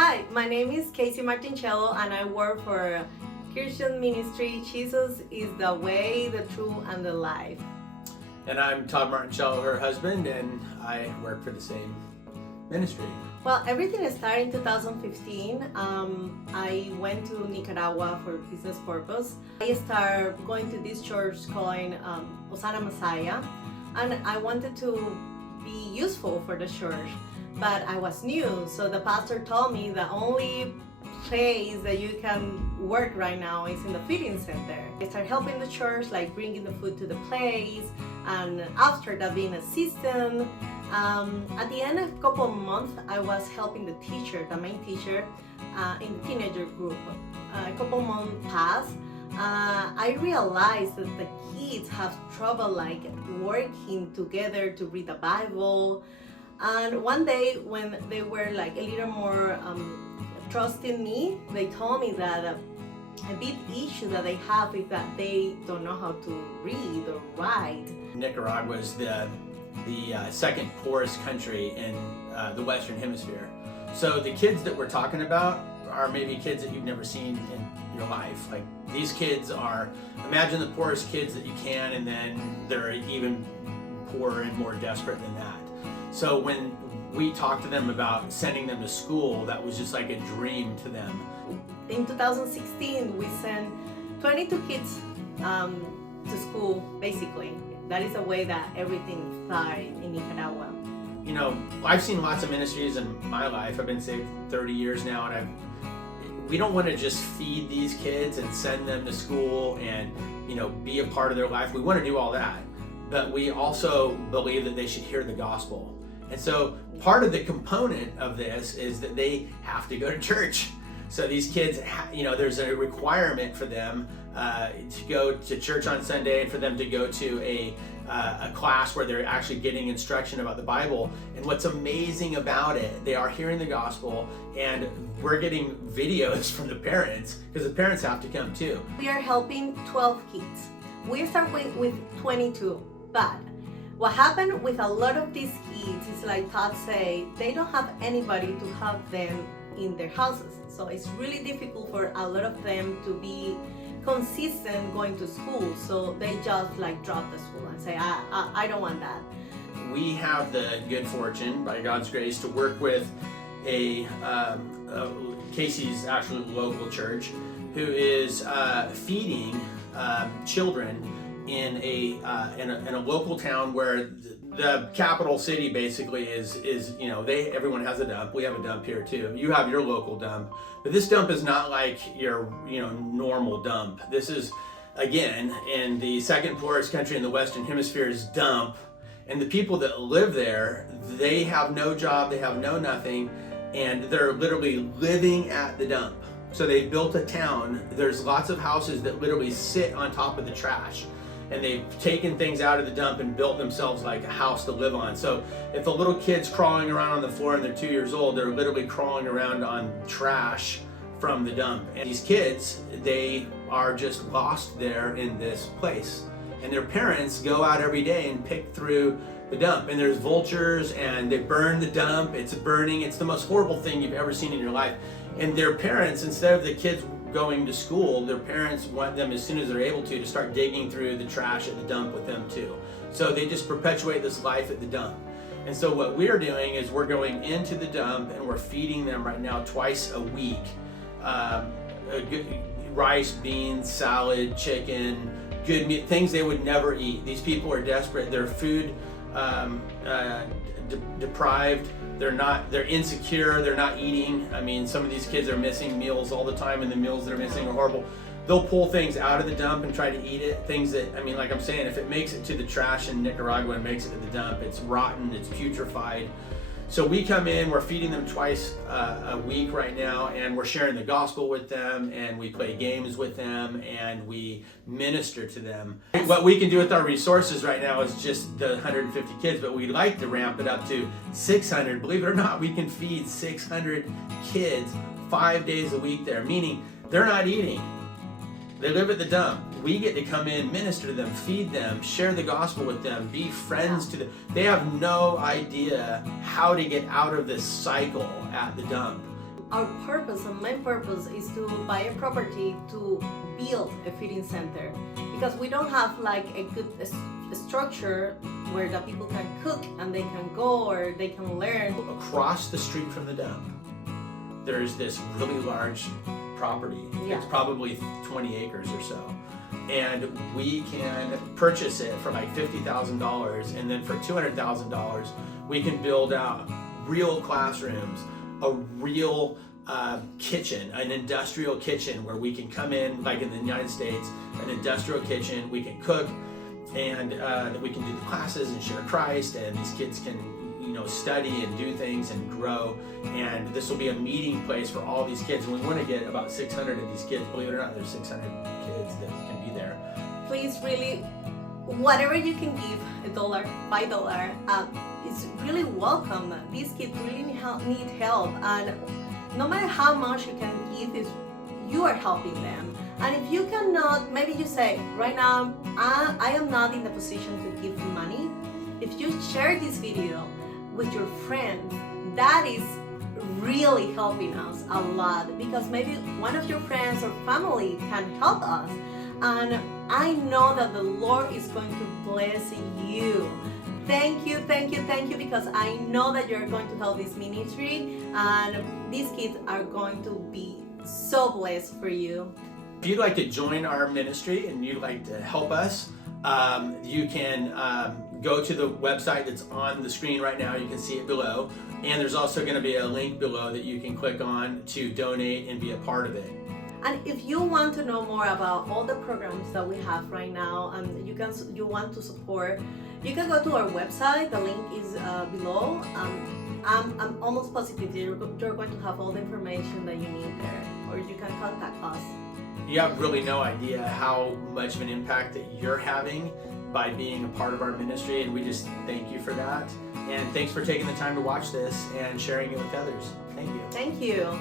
Hi, my name is Casey Martincello and I work for Christian ministry. Jesus is the way, the truth, and the life. And I'm Todd Martincello, her husband, and I work for the same ministry. Well, everything started in 2015. I went to Nicaragua for business purpose. I started going to this church called Osana Messiah, and I wanted to be useful for the church, but I was new, so the pastor told me the only place that you can work right now is in the feeding center. I started helping the church, like bringing the food to the place, and after that being assistant. At the end of a couple of months, I was helping the teacher, the main teacher, in the teenager group. A couple months passed. I realized that the kids have trouble like working together to read the Bible. And one day when they were like a little more trusting me, they told me that a big issue that they have is that they don't know how to read or write. Nicaragua is the second poorest country in the Western Hemisphere. So the kids that we're talking about are maybe kids that you've never seen in your life. Like these kids are, imagine the poorest kids that you can, and then they're even poorer and more desperate than that. So when we talked to them about sending them to school, that was just like a dream to them. In 2016, we sent 22 kids to school, basically. That is the way that everything started in Nicaragua. You know, I've seen lots of ministries in my life. I've been saved 30 years now, and we don't want to just feed these kids and send them to school and, you know, be a part of their life. We want to do all that, but we also believe that they should hear the gospel. And so part of the component of this is that they have to go to church. So these kids, you know, there's a requirement for them to go to church on Sunday and for them to go to a class where they're actually getting instruction about the Bible. And what's amazing about it, they are hearing the gospel, and we're getting videos from the parents, because the parents have to come too. We are helping 12 kids. We start with 22, but what happened with a lot of these kids is, like Todd said, they don't have anybody to help them in their houses. So it's really difficult for a lot of them to be consistent going to school. So they just like drop the school and say, I don't want that. We have the good fortune, by God's grace, to work with a Casey's actually local church who is feeding children in a local town where the capital city basically is you know, everyone has a dump. We have a dump here too. You have your local dump, but this dump is not like your, you know, normal dump. This is, again, in the second poorest country in the Western Hemisphere's dump, and the people that live there, they have no job, they have no nothing, and they're literally living at the dump. So they built a town. There's lots of houses that literally sit on top of the trash, and they've taken things out of the dump and built themselves like a house to live on. So if the little kid's crawling around on the floor and they're 2 years old, they're literally crawling around on trash from the dump. And these kids, they are just lost there in this place. And their parents go out every day and pick through the dump. And there's vultures, and they burn the dump. It's burning. It's the most horrible thing you've ever seen in your life. And their parents, instead of the kids going to school, their parents want them, as soon as they're able to start digging through the trash at the dump with them too. So they just perpetuate this life at the dump. And so what we're doing is we're going into the dump and we're feeding them right now twice a week. Rice, beans, salad, chicken, good meat, things they would never eat. These people are desperate. They're food deprived. They're insecure, they're not eating. I mean, some of these kids are missing meals all the time, and the meals that are missing are horrible. They'll pull things out of the dump and try to eat it. Things that, I mean, like I'm saying, if it makes it to the trash in Nicaragua and makes it to the dump, it's rotten, it's putrefied. So we come in, we're feeding them twice a week right now, and we're sharing the gospel with them, and we play games with them, and we minister to them. What we can do with our resources right now is just the 150 kids, but we'd like to ramp it up to 600. Believe it or not, we can feed 600 kids 5 days a week there, meaning they're not eating. They live at the dump. We get to come in, minister to them, feed them, share the gospel with them, be friends to them. They have no idea how to get out of this cycle at the dump. our purpose and main purpose is to buy a property to build a feeding center, because we don't have like a good structure where the people can cook and they can go or they can learn. Across the street from the dump, there's this really large property. Yeah. It's probably 20 acres or so. And we can purchase it for like $50,000, and then for $200,000, we can build out real classrooms, a real kitchen, an industrial kitchen where we can come in, like in the United States, an industrial kitchen, we can cook, and we can do the classes and share Christ, and these kids can, you know, study and do things and grow, and this will be a meeting place for all these kids. And we want to get about 600 of these kids. Believe it or not, there's 600 kids that can be there. Please, really, whatever you can give, $1, $5, is really welcome. These kids really need help, and no matter how much you can give, you are helping them. And if you cannot, maybe you say, right now, I am not in the position to give money. If you share this video with your friends, that is really helping us a lot, because maybe one of your friends or family can help us. And I know that the Lord is going to bless you. Thank you, thank you, thank you, because I know that you're going to help this ministry, and these kids are going to be so blessed for you. If you'd like to join our ministry and you'd like to help us, you can go to the website that's on the screen right now. You can see it below. And there's also going to be a link below that you can click on to donate and be a part of it. And if you want to know more about all the programs that we have right now, and you want to support, you can go to our website. The link is below. I'm almost positive you're going to have all the information that you need there, or you can contact us. You have really no idea how much of an impact that you're having by being a part of our ministry, and we just thank you for that. And thanks for taking the time to watch this and sharing it with others. Thank you. Thank you.